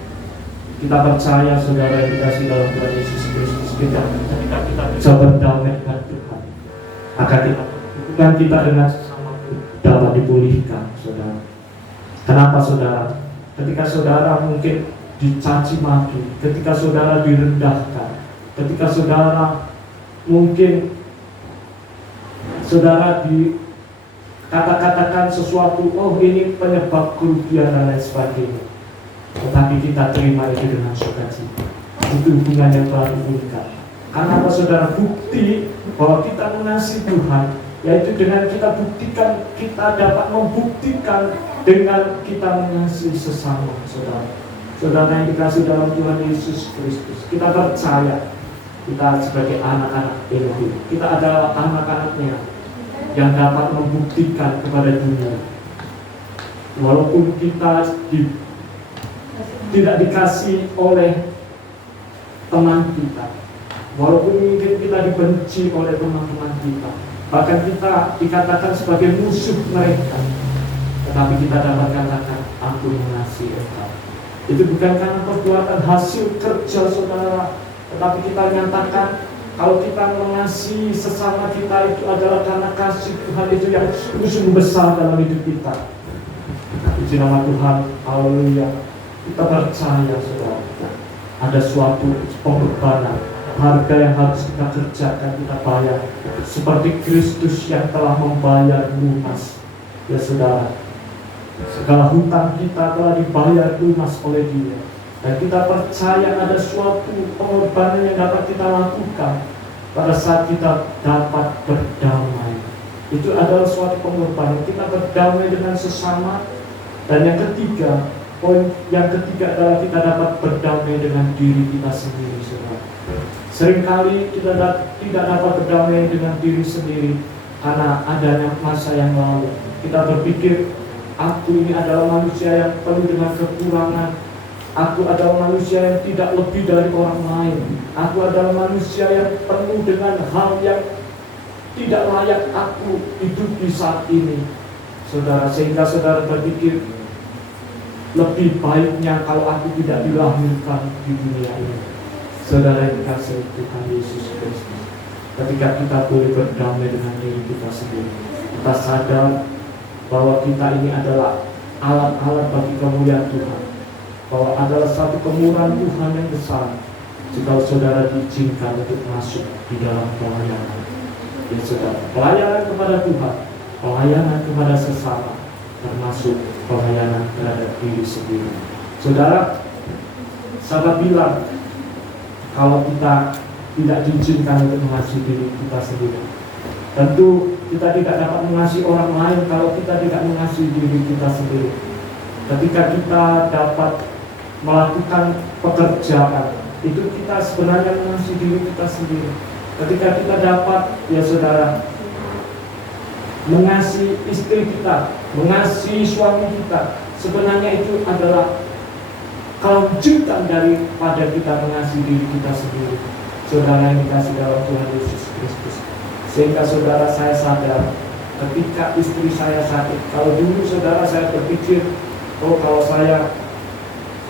Kita percaya saudara yang dikasih dalam Tuhan Yesus Kristus, ketika kita bisa berdamai dengan Tuhan, maka kita dengan dapat dipulihkan, saudara. Kenapa saudara? Ketika saudara mungkin dicaci maki, ketika saudara direndahkan, ketika saudara mungkin saudara dikata-katakan sesuatu, oh ini penyebab kerugian dan lain sebagainya, tetapi kita terima itu dengan sukacita. Itu hubungan yang telah dipulihkan. Karena apa saudara? Bukti bahwa kita mengasihi Tuhan, yaitu dengan kita buktikan, kita dapat membuktikan dengan kita mengasihi sesama, saudara. Saudara yang dikasih dalam Tuhan Yesus Kristus, kita percaya kita sebagai anak-anak Elohim, kita adalah anak-anaknya yang dapat membuktikan kepada dunia, walaupun kita tidak dikasih oleh teman kita, walaupun mungkin kita dibenci oleh teman-teman kita, bahkan kita dikatakan sebagai musuh mereka, tetapi kita dapat katakan, aku mengasihi engkau. Itu bukan karena perbuatan hasil kerja saudara, tetapi kita nyatakan kalau kita mengasihi sesama kita itu adalah karena kasih Tuhan itu yang sungguh besar dalam hidup kita. Puji nama Tuhan, haleluya. Kita percaya saudara, ada suatu pengorbanan, harga yang harus kita kerjakan, kita bayar, seperti Kristus yang telah membayar lunas. Ya saudara, segala hutang kita telah dibayar lunas oleh Dia, dan kita percaya ada suatu pengorbanan yang dapat kita lakukan pada saat kita dapat berdamai. Itu adalah suatu pengorbanan, kita berdamai dengan sesama. Dan yang ketiga, poin yang ketiga adalah kita dapat berdamai dengan diri kita sendiri, saudara. Seringkali kita tidak dapat berdamai dengan diri sendiri karena adanya masa yang lalu. Kita berpikir, aku ini adalah manusia yang penuh dengan kekurangan. Aku adalah manusia yang tidak lebih dari orang lain. Aku adalah manusia yang penuh dengan hal yang tidak layak aku hidup di saat ini, saudara. Sehingga saudara berpikir, lebih baiknya kalau aku tidak dilahirkan di dunia ini. Saudara yang dikasihi Tuhan Yesus Kristus, ketika kita boleh berdamai dengan diri kita sendiri, kita sadar bahwa kita ini adalah alat-alat bagi kemuliaan Tuhan, bahwa adalah satu kemurahan Tuhan yang besar jika saudara diizinkan untuk masuk di dalam pelayanan. Ya saudara, pelayanan kepada Tuhan, pelayanan kepada sesama, termasuk pelayanan terhadap diri sendiri. Saudara, sahabat bilang, kalau kita tidak diizinkan untuk mengasihi diri kita sendiri, tentu kita tidak dapat mengasihi orang lain kalau kita tidak mengasihi diri kita sendiri. Ketika kita dapat melakukan pekerjaan, itu kita sebenarnya mengasihi diri kita sendiri. Ketika kita dapat, ya saudara, mengasihi istri kita, mengasihi suami kita, sebenarnya itu adalah kelanjutan daripada kita mengasihi diri kita sendiri. Saudara yang dikasihi dalam Tuhan Yesus Kristus, sehingga saudara, saya sadar ketika istri saya sakit, kalau dulu saudara saya berpikir, oh kalau saya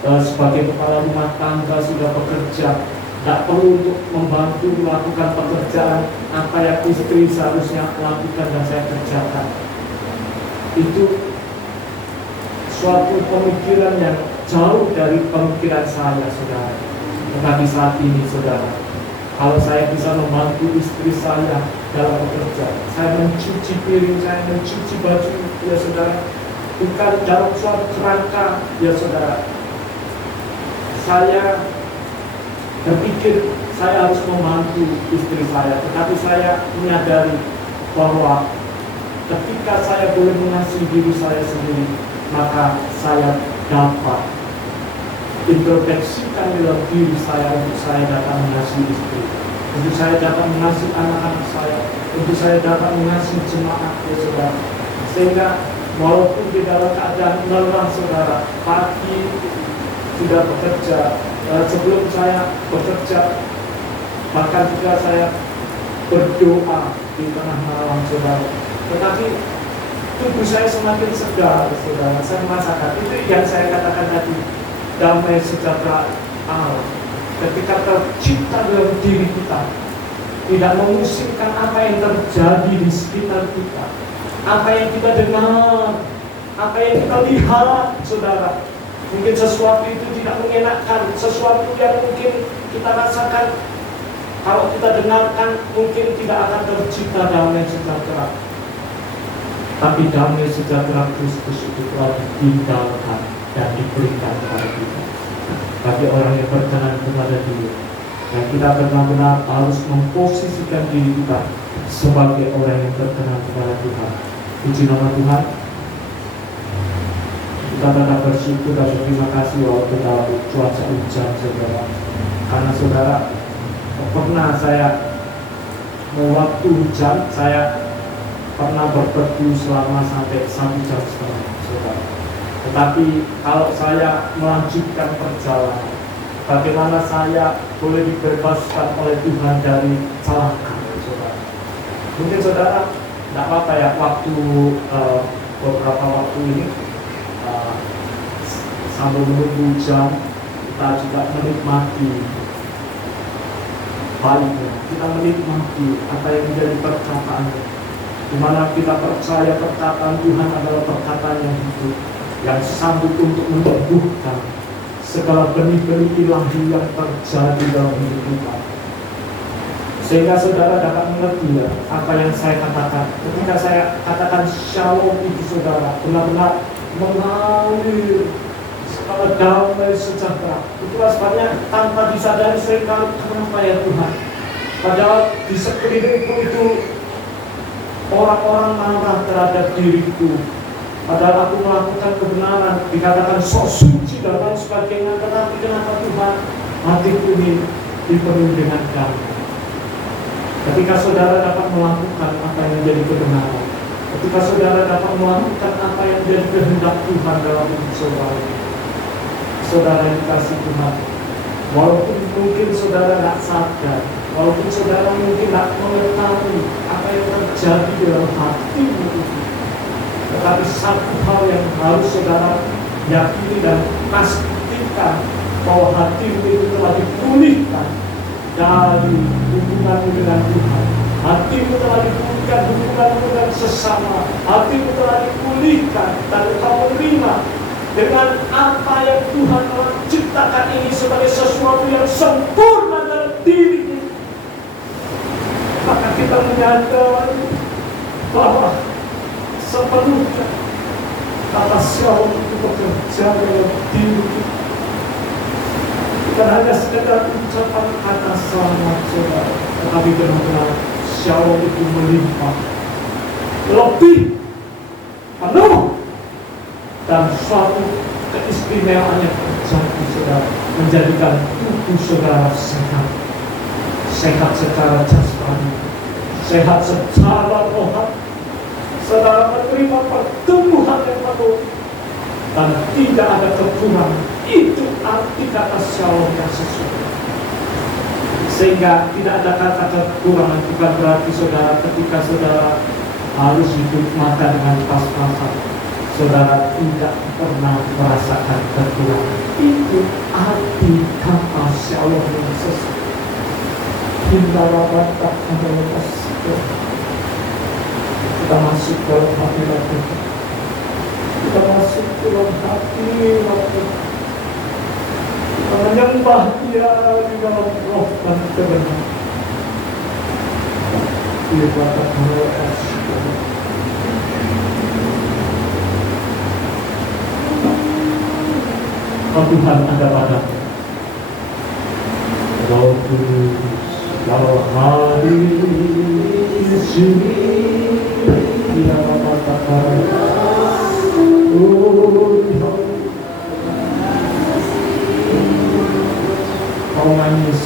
sebagai kepala rumah tangga sudah bekerja, tidak perlu untuk membantu melakukan pekerjaan apa yang istri seharusnya lakukan dan saya kerjakan. Itu suatu pemikiran yang jauh dari pemikiran saya, saudara. Tetapi saat ini, saudara, kalau saya bisa membantu istri saya dalam bekerja, saya mencuci piring, saya mencuci baju, ya saudara, bukan dalam suatu kerangka, ya saudara, saya berpikir saya harus membantu istri saya, tetapi saya menyadari bahwa ketika saya boleh mengasihi diri saya sendiri, maka saya dapat introspeksikan dalam diri saya untuk saya dapat mengasihi istri, untuk saya dapat mengasihi anak-anak saya, untuk saya dapat mengasihi jemaat ya saudara. Sehingga walaupun di dalam keadaan lelah saudara, pagi sudah bekerja, sebelum saya bekerja, bahkan juga saya berdoa di tengah malam saudara, tetapi tubuh saya semakin segar saudara. Saya merasakan itu yang saya katakan tadi, damai sejahtera Allah ketika tercipta dalam diri kita, tidak memusingkan apa yang terjadi di sekitar kita, apa yang kita dengar, apa yang kita lihat saudara. Mungkin sesuatu itu tidak mengenakan, sesuatu yang mungkin kita rasakan, kalau kita dengarkan mungkin tidak akan tercipta damai sejahtera. Tapi damai sejahtera Kristus itu telah ditinggalkan dan diberikan kepada kita, bagi orang yang berkenan kepada Dia. Dan kita benar-benar harus memposisikan diri kita sebagai orang yang berkenan kepada Tuhan. Puji nama Tuhan. Kita tetap bersyukur dan berterima kasih walaupun dalam cuaca hujan saudara. Karena saudara, pernah saya waktu hujan saya pernah berteduh selama sampai 1,5 jam saudara. Tetapi kalau saya melanjutkan perjalanan, bagaimana saya boleh dibebaskan oleh Tuhan dari celaka saudara. Mungkin saudara tidak apa-apa ya, waktu beberapa waktu ini sambil menunggu hujan, kita juga menikmati baiknya, kita menikmati apa yang menjadi perkataannya, di mana kita percaya perkataan Tuhan adalah perkataan yang hidup, yang sanggup untuk menumbuhkan segala benih-benih ilahi yang terjadi dalam hidup kita. Sehingga saudara dapat mengerti ya, apa yang saya katakan ketika saya katakan shalom itu saudara, benar-benar mengalir segala damai sejahtera. Itulah sebabnya tanpa disadari seringkali, kenapa ya Tuhan, padahal di sekelilingku itu orang-orang marah terhadap diriku, padahal aku melakukan kebenaran, dikatakan sok suci dan lain sebagainya, tetapi kenapa Tuhan hatiku ini dipenuhi dengan damai. Ketika saudara dapat melakukan apa yang menjadi kebenaran, ketika saudara dapat melakukan apa yang menjadi kehendak Tuhan dalam hidup saudara, saudara yang dikasih Tuhan, walaupun mungkin saudara tidak sadar, walaupun saudara mungkin tidak mengetahui apa yang terjadi dalam hatimu itu, tetapi satu hal yang harus saudara yakini dan pastikan, bahwa hatimu itu telah dipulihkan dari hubunganmu dengan Tuhan. Hatimu telah dipulihkan hubunganmu dengan sesama. Hatimu telah dipulihkan dan engkau menerima dengan apa yang Tuhan telah ciptakan ini sebagai sesuatu yang sempurna dalam diri kita. Maka kita menyadari bahwa sepenuhnya kata shalom itu bekerja dalam diri kita. Bukan hanya sekedar ucapan kata selamat saudara, tetapi benar-benar shalom itu melimpah, lebih, penuh, dan suatu keistimewaan yang terjadi saudara, menjadikan tubuh saudara sehat, sehat secara jasmani, sehat secara rohani. Saudara menerima pertumbuhan yang penuh dan tidak ada kekurangan. Itu arti kata shalom yang sesuai. Sehingga tidak ada kata kekurangan. Bukan berarti saudara ketika saudara harus hidup makan dengan pas-pasan, saudara tidak pernah merasakan kekurangan. Itu arti kata shalom yang sesuai. Hindara tak ada lepas. Kita masuk dalam hati lagi. Kita masuk dalam hati lagi. Kita menyembah Dia di dalam roh dan kebenaran. Dia kata lepas. Oh Tuhan ada padamu. Roh Kudus Kau hadir di sini, biar katakan, Kau manis,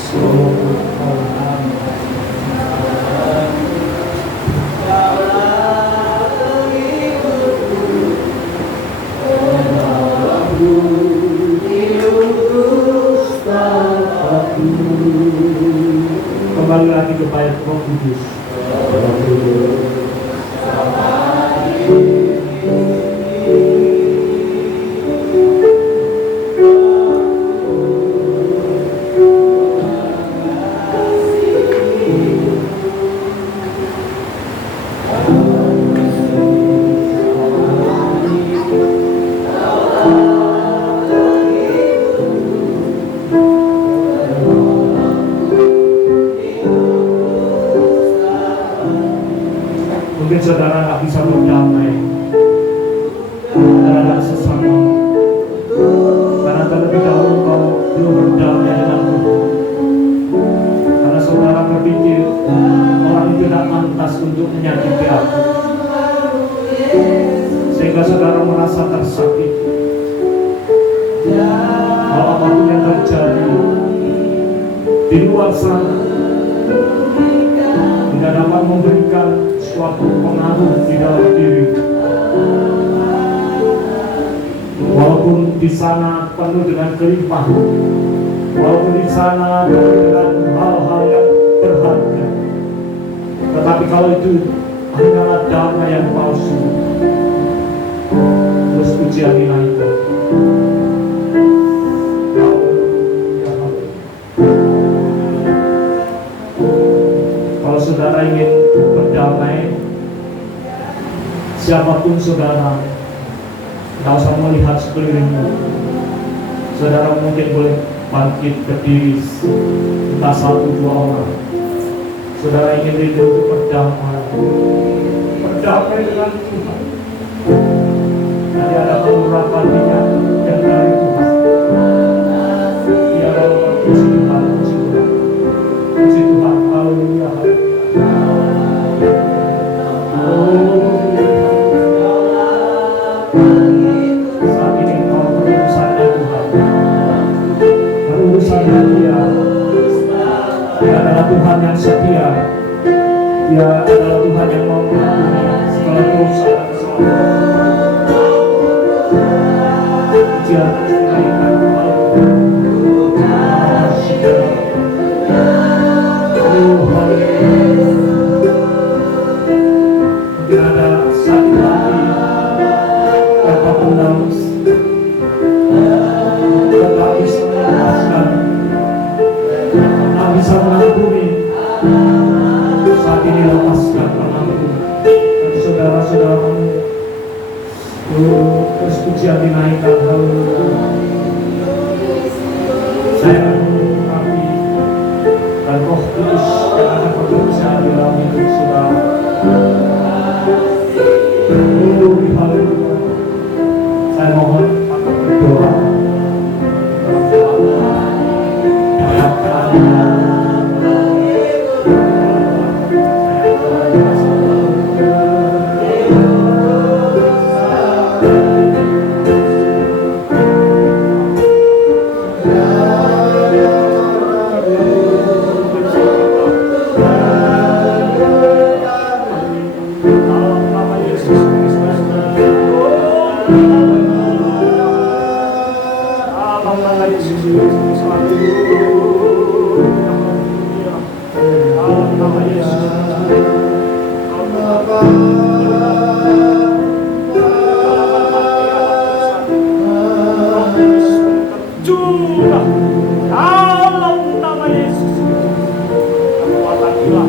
kembali lagi kepada Roh Kudus. Mungkin saudara nggak bisa berdamai terhadap sesama, karena terlebih dahulu kau belum berdamai dengan Tuhan. Karena saudara berpikir orang itu tidak pantas untuk menyakiti aku, sehingga saudara merasa tersakiti. Kalau apapun yang terjadi di luar sana tidak dapat memberikan suatu pengaruh di dalam diri, walaupun di sana penuh dengan kelimpahan, walaupun di sana penuh dengan hal-hal yang berharga, tetapi kalau itu hanyalah damai yang palsu, terus pujian dinaikkan. Kalau saudara ingin berdamai, siapapun saudara, tidak usah melihat sekelilingmu. Saudara mungkin boleh bangkit berdiri, entah satu dua orang. Saudara ingin rindu untuk berdamai dengan Tuhan. Nanti ada beberapa minyak yang dari Tuhan. Biar puji Tuhan, puji Tuhan, haleluya. Saat ini kau berurusannya Tuhan, berurusannya Dia. Dia adalah Tuhan yang setia. Dia adalah Tuhan yang mau mengampuni segala dosa dan kesalahan. Pujian dinaikkan Tuhan. Mungkin ada sakit hati, apapun nangis, tak bisa melepaskan, tak bisa mengampuni. Saat ini lepaskan, mengampuni. Dan saudara-saudaramu, terus pujian dinaikkan. Saya akan mengurapi dan Roh Kudus yang akan bekerja di dalam hidup saudara. Haleluya. Saya mohon untuk berdoa dalam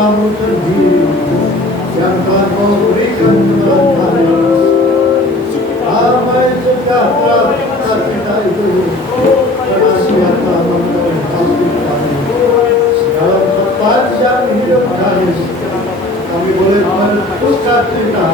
Kamu sendiri yang telah Kau berikan kepada kami. Damai sejahtera kita itu senantiasa memelihara kami. Dalam sepanjang hidup kami boleh bersuka cita